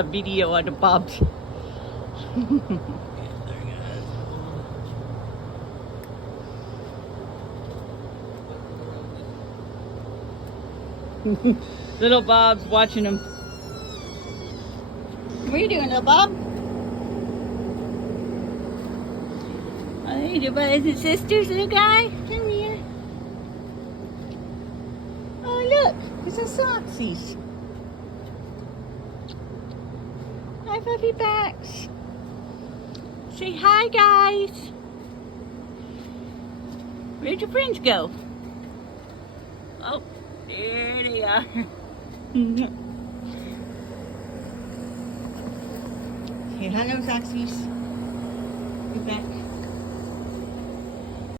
A video on the Bobs. Little Bob's watching him. What are you doing, little Bob? Hey, your brothers and sisters, little guy. Come here. Oh, look. It's a Soxies. Hi, fluffy backs. Say hi, guys. Where'd your friends go? Oh, there they are. Say hello, Soxies. Get back.